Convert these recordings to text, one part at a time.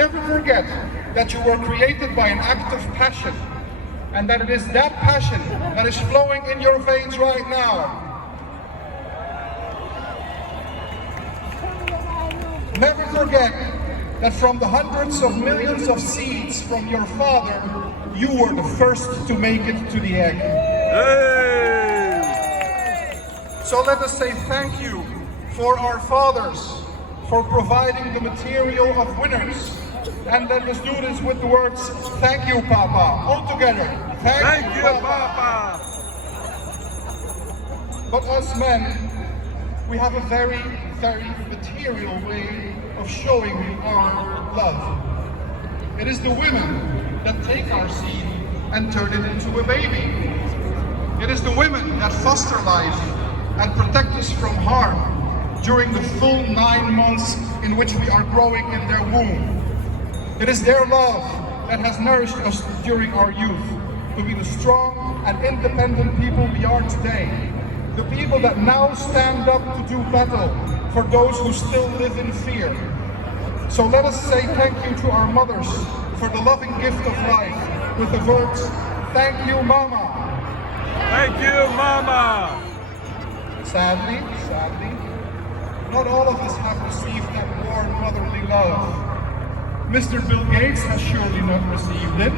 Never forget that you were created by an act of passion, and that it is that passion that is flowing in your veins right now. Never forget that from the hundreds of millions of seeds from your father, you were the first to make it to the egg. Hey! So let us say thank you for our fathers, for providing the material of winners. And let us do this with the words, thank you, Papa. All together. Thank you, Papa. But us men, we have a very, very material way of showing our love. It is the women that take our seed and turn it into a baby. It is the women that foster life and protect us from harm during the full 9 months in which we are growing in their womb. It is their love that has nourished us during our youth to be the strong and independent people we are today. The people that now stand up to do battle for those who still live in fear. So let us say thank you to our mothers for the loving gift of life with the words, thank you, Mama. Thank you, Mama. Sadly, not all of us have received that warm motherly love. Mr. Bill Gates has surely not received it.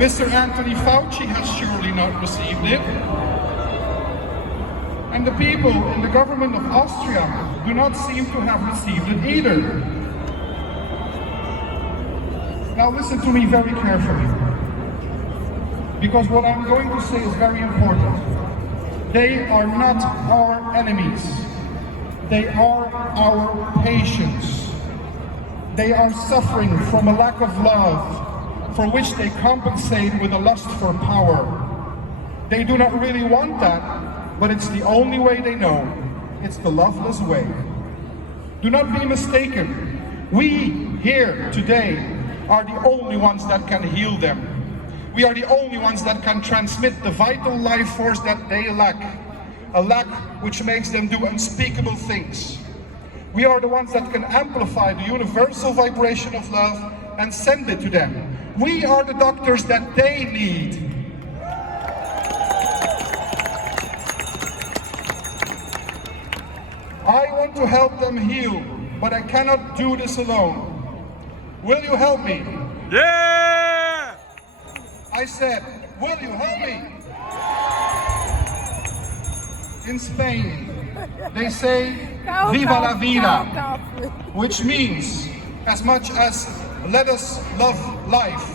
Mr. Anthony Fauci has surely not received it. And the people in the government of Austria do not seem to have received it either. Now listen to me very carefully, because what I'm going to say is very important. They are not our enemies. They are our patients. They are suffering from a lack of love, for which they compensate with a lust for power. They do not really want that, but it's the only way they know. It's the loveless way. Do not be mistaken. We here today are the only ones that can heal them. We are the only ones that can transmit the vital life force that they lack. A lack which makes them do unspeakable things. We are the ones that can amplify the universal vibration of love and send it to them. We are the doctors that they need. I want to help them heal, but I cannot do this alone. Will you help me? Yeah! I said, will you help me? In Spain, they say, Viva la vida, which means as much as let us love life.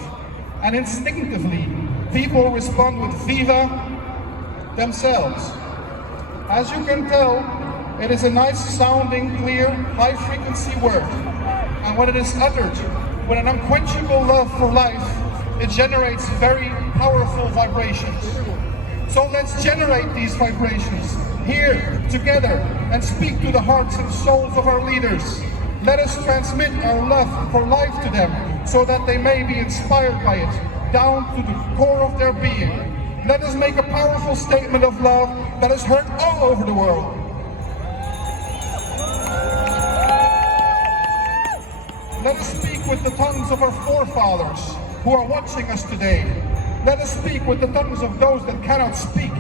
And instinctively, people respond with Viva themselves. As you can tell, it is a nice sounding, clear, high frequency word. And when it is uttered with an unquenchable love for life, it generates very powerful vibrations. So let's generate these vibrations here together and speak to the hearts and souls of our leaders. Let us transmit our love for life to them so that they may be inspired by it down to the core of their being. Let us make a powerful statement of love that is heard all over the world. Let us speak with the tongues of our forefathers who are watching us today. Let us speak with the tongues of those that cannot speak.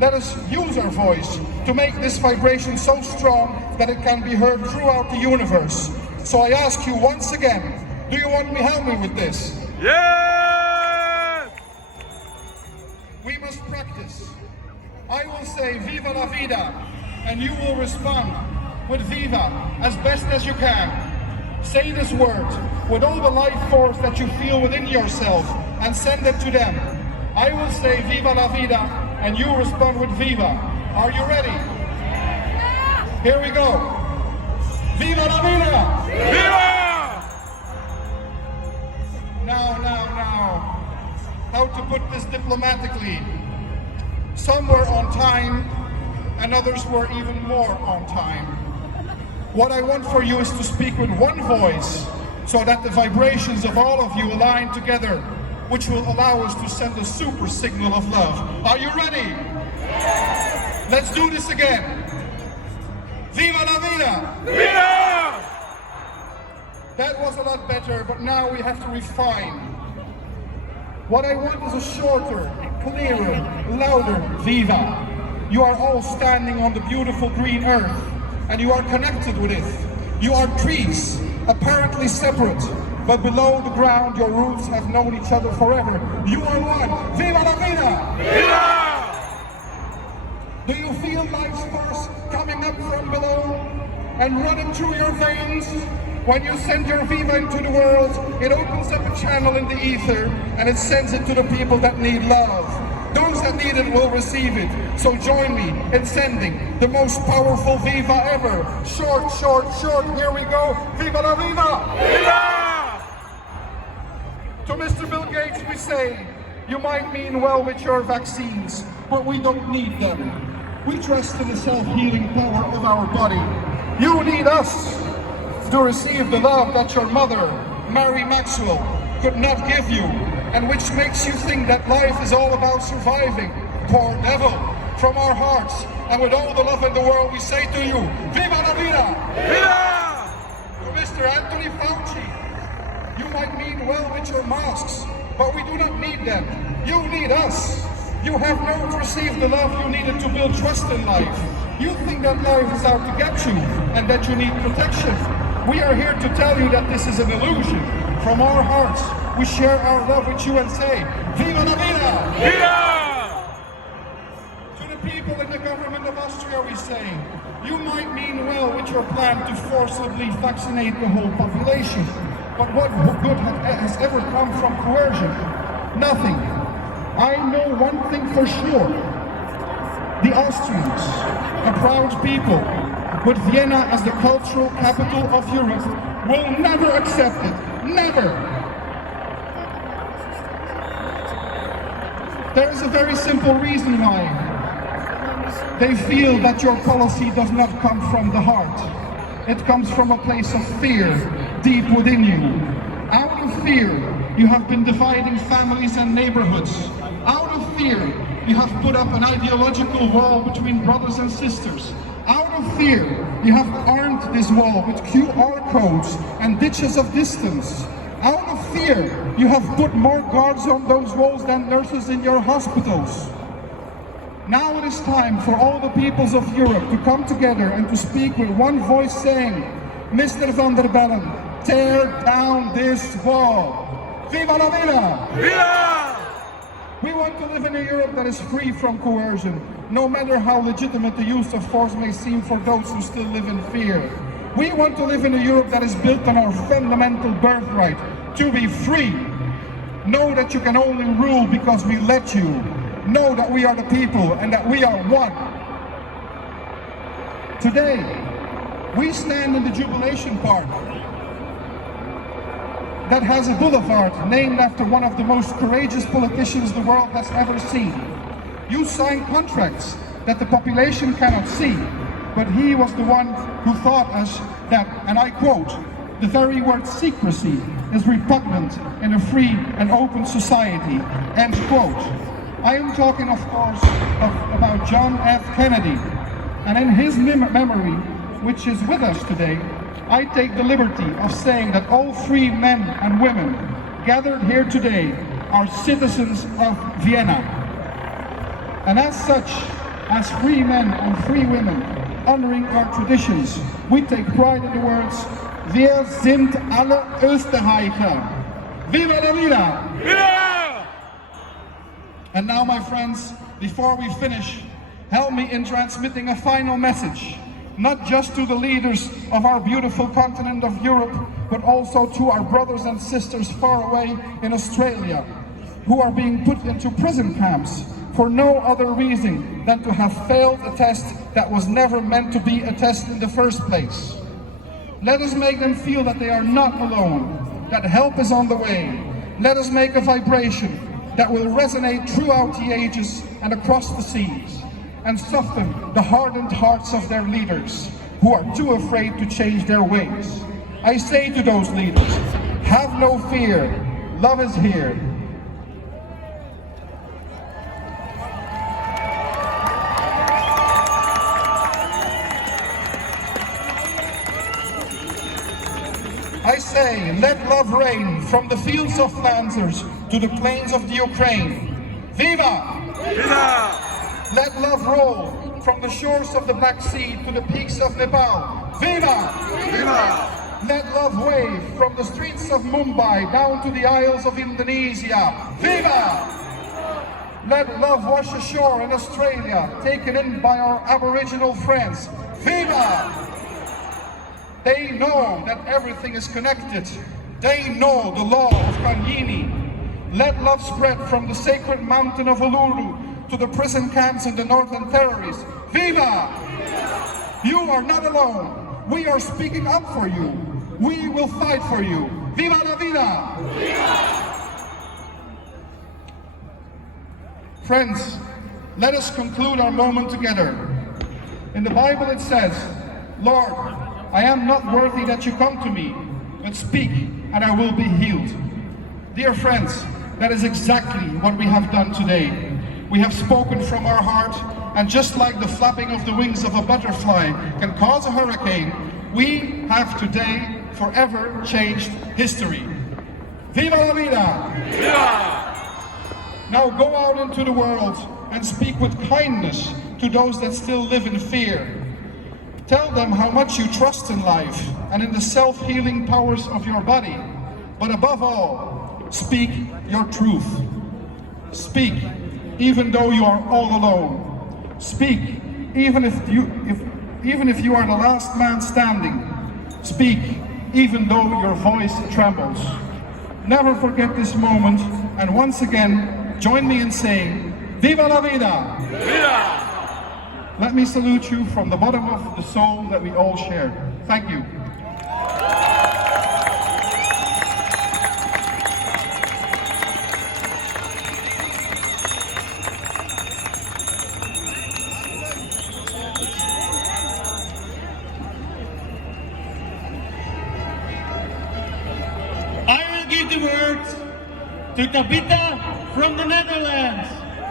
Let us use our voice to make this vibration so strong that it can be heard throughout the universe. So I ask you once again, do you want me to help me with this? Yes! We must practice. I will say Viva la vida, and you will respond with Viva as best as you can. Say this word with all the life force that you feel within yourself and send it to them. I will say Viva la vida and you respond with Viva. Are you ready? Here we go. Viva la vida! Viva! Now. How to put this diplomatically? Some were on time and others were even more on time. What I want for you is to speak with one voice so that the vibrations of all of you align together, which will allow us to send a super signal of love. Are you ready? Yes. Let's do this again. Viva la vida! Viva! That was a lot better, but now we have to refine. What I want is a shorter, clearer, louder Viva. You are all standing on the beautiful green earth, and you are connected with it. You are trees, apparently separate, but below the ground your roots have known each other forever. You are one. Viva la vida! Viva! Do you feel life's force coming up from below and running through your veins? When you send your Viva into the world, it opens up a channel in the ether and it sends it to the people that need love. Those that need it will receive it. So join me in sending the most powerful Viva ever. Short, short, short, here we go. Viva la vida! Viva! To Mr. Bill Gates we say, you might mean well with your vaccines, but we don't need them. We trust in the self-healing power of our body. You need us to receive the love that your mother, Mary Maxwell, could not give you, and which makes you think that life is all about surviving. Poor devil, from our hearts, and with all the love in the world, we say to you, Viva la vida! Viva! To Mr. Anthony Fauci, you might mean well with your masks, but we do not need them. You need us. You have not received the love you needed to build trust in life. You think that life is out to get you, and that you need protection. We are here to tell you that this is an illusion. From our hearts, we share our love with you and say, Viva la vida! Viva! To the people in the government of Austria we say, you might mean well with your plan to forcibly vaccinate the whole population. But what good has ever come from coercion? Nothing. I know one thing for sure. The Austrians, a proud people, with Vienna as the cultural capital of Europe, will never accept it. Never! There is a very simple reason why. They feel that your policy does not come from the heart. It comes from a place of fear, deep within you. Out of fear, you have been dividing families and neighborhoods. Out of fear, you have put up an ideological wall between brothers and sisters. Out of fear, you have armed this wall with QR codes and ditches of distance. Out of fear, you have put more guards on those walls than nurses in your hospitals. Now it is time for all the peoples of Europe to come together and to speak with one voice saying, Mr. van der Bellen, tear down this wall. Viva la vida! Viva! We want to live in a Europe that is free from coercion, no matter how legitimate the use of force may seem for those who still live in fear. We want to live in a Europe that is built on our fundamental birthright, to be free. Know that you can only rule because we let you. Know that we are the people and that we are one. Today, we stand in the Jubilation Park that has a boulevard named after one of the most courageous politicians the world has ever seen. You sign contracts that the population cannot see, but he was the one who taught us that, and I quote, the very word secrecy is repugnant in a free and open society, end quote. I am talking, of course, about John F. Kennedy, and in his memory, which is with us today, I take the liberty of saying that all free men and women gathered here today are citizens of Vienna. And as such, as free men and free women, honoring our traditions, we take pride in the words, Wir sind alle Österreicher. Viva la vida! Viva! And now, my friends, before we finish, help me in transmitting a final message, not just to the leaders of our beautiful continent of Europe, but also to our brothers and sisters far away in Australia, who are being put into prison camps for no other reason than to have failed a test that was never meant to be a test in the first place. Let us make them feel that they are not alone, that help is on the way. Let us make a vibration that will resonate throughout the ages and across the seas, and soften the hardened hearts of their leaders, who are too afraid to change their ways. I say to those leaders, have no fear, love is here. I say, let love reign from the fields of Flanders to the plains of the Ukraine. Viva! Viva! Let love roll from the shores of the Black Sea to the peaks of Nepal. Viva! Viva! Let love wave from the streets of Mumbai down to the isles of Indonesia. Viva! Let love wash ashore in Australia, taken in by our Aboriginal friends. Viva! They know that everything is connected. They know the law of Kanyini. Let love spread from the sacred mountain of Uluru to the prison camps in the northern territories. Viva! You are not alone. We are speaking up for you. We will fight for you. Viva la vida! Viva! Friends, let us conclude our moment together. In the Bible it says, Lord, I am not worthy that you come to me, but speak and I will be healed. Dear friends, that is exactly what we have done today. We have spoken from our heart, and just like the flapping of the wings of a butterfly can cause a hurricane, we have today forever changed history. Viva la vida! Viva! Now go out into the world and speak with kindness to those that still live in fear. Tell them how much you trust in life and in the self-healing powers of your body. But above all, speak your truth. Speak even though you are all alone. Speak even if you are the last man standing. Speak even though your voice trembles. Never forget this moment, and once again, join me in saying, Viva la vida! Viva! Let me salute you from the bottom of the soul that we all share. Thank you. I will give the word to Tabitha from the Netherlands.